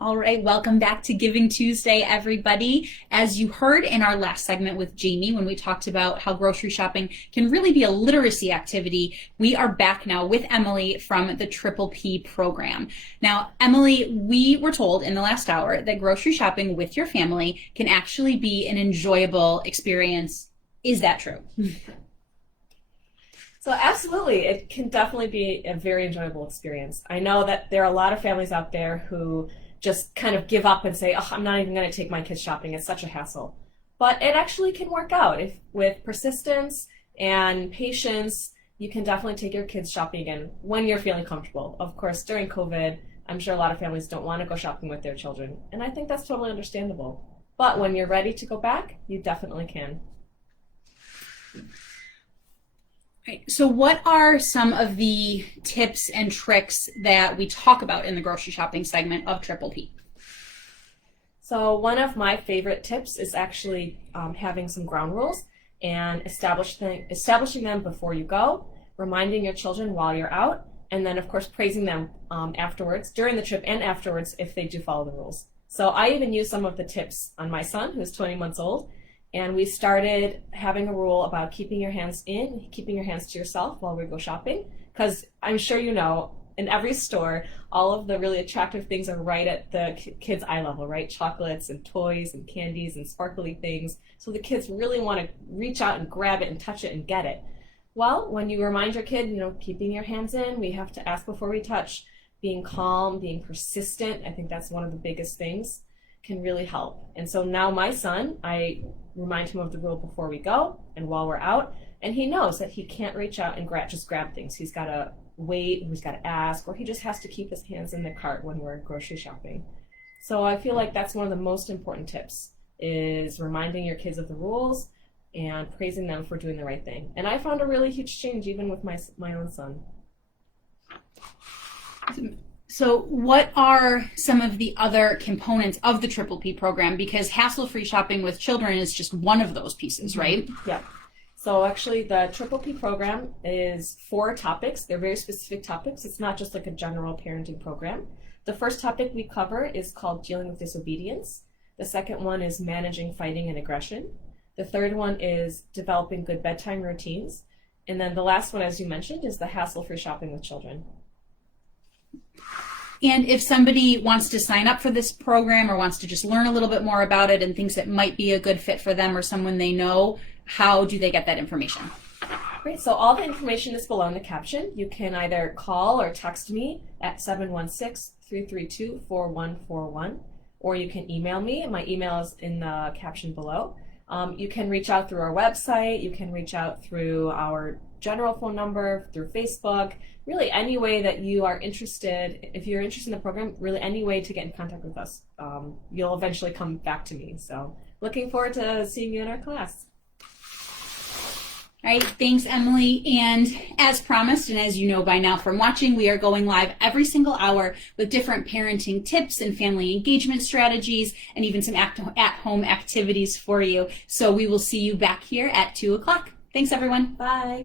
All right, welcome back to Giving Tuesday, everybody. As you heard in our last segment with Jamie, when we talked about how grocery shopping can really be a literacy activity, we are back now with Emily from the Triple P program. Now, Emily, we were told in the last hour that grocery shopping with your family can actually be an enjoyable experience. Is that true? So absolutely, it can definitely be a very enjoyable experience. I know that there are a lot of families out there who just kind of give up and say, oh, I'm not even going to take my kids shopping. It's such a hassle. But it actually can work out. If with persistence and patience, you can definitely take your kids shopping again when you're feeling comfortable. Of course, during COVID, I'm sure a lot of families don't want to go shopping with their children. And I think that's totally understandable. But when you're ready to go back, you definitely can. Right. So what are some of the tips and tricks that we talk about in the grocery shopping segment of Triple P? So one of my favorite tips is actually having some ground rules and establishing them before you go, reminding your children while you're out, and then of course praising them afterwards, during the trip and afterwards if they do follow the rules. So I even use some of the tips on my son, who's 20 months old. And we started having a rule about keeping your hands in, keeping your hands to yourself while we go shopping. Because I'm sure you know, in every store, all of the really attractive things are right at the kids' eye level, right? Chocolates and toys and candies and sparkly things. So the kids really want to reach out and grab it and touch it and get it. Well, when you remind your kid, keeping your hands in, we have to ask before we touch, being calm, being persistent. I think that's one of the biggest things, can really help. And so now my son, I remind him of the rule before we go and while we're out, and he knows that he can't reach out and just grab things. He's got to wait, he's got to ask, or he just has to keep his hands in the cart when we're grocery shopping. So I feel like that's one of the most important tips, is reminding your kids of the rules and praising them for doing the right thing. And I found a really huge change even with my own son. So what are some of the other components of the Triple P program? Because hassle-free shopping with children is just one of those pieces, right? Yeah. So actually the Triple P program is 4 topics. They're very specific topics. It's not just like a general parenting program. The first topic we cover is called dealing with disobedience. The second one is managing fighting and aggression. The third one is developing good bedtime routines. And then the last one, as you mentioned, is the hassle-free shopping with children. And if somebody wants to sign up for this program or wants to just learn a little bit more about it and thinks it might be a good fit for them or someone they know, how do they get that information? Great, so all the information is below in the caption. You can either call or text me at 716-332-4141, or you can email me. My email is in the caption below. You can reach out through our website. You can reach out through our general phone number, through Facebook, really any way that you are interested. If you're interested in the program, really any way to get in contact with us. You'll eventually come back to me. So looking forward to seeing you in our class. All right, thanks, Emily. And as promised, and as you know by now from watching, we are going live every single hour with different parenting tips and family engagement strategies, and even some at-home activities for you. So we will see you back here at 2 o'clock. Thanks, everyone. Bye.